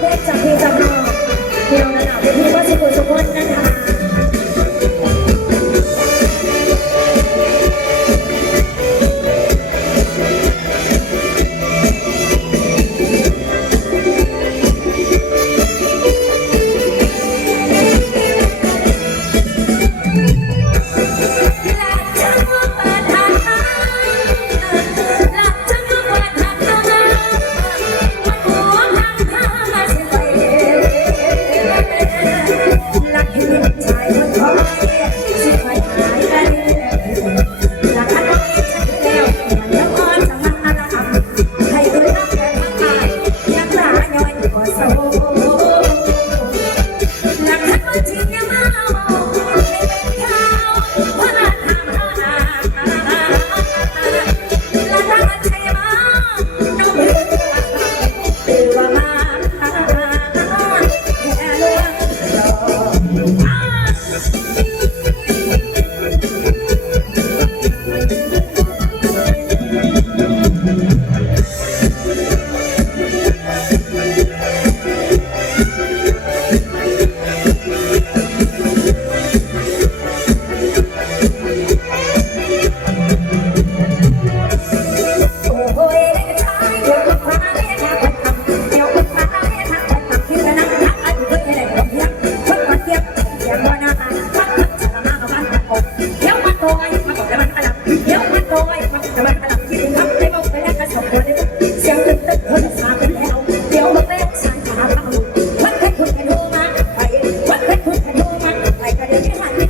เล่นจากเพลงจากนอกเดียวนะนเพี่ว่าสิคุณสมมติ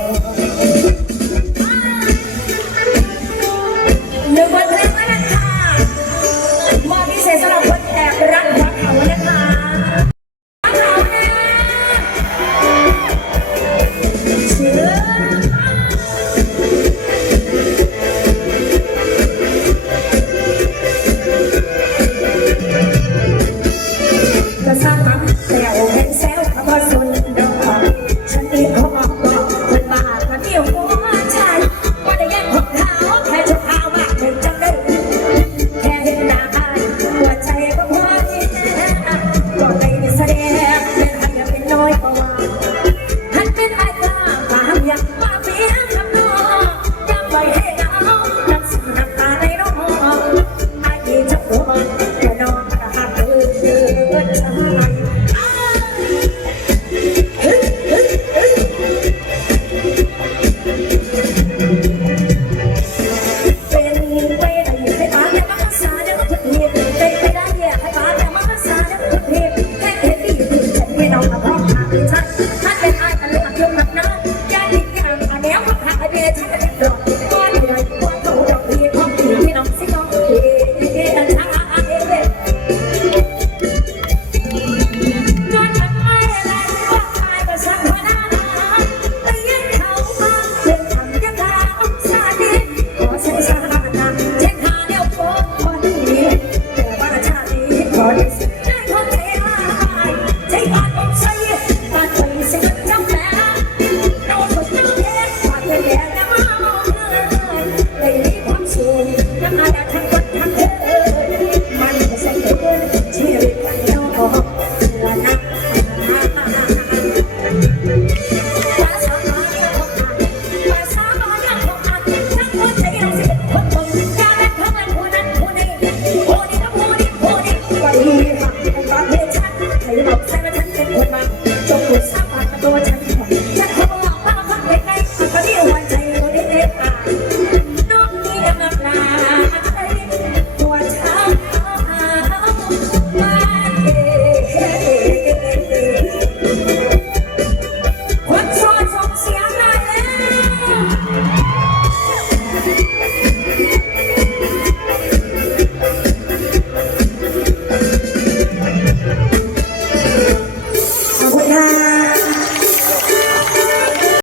love.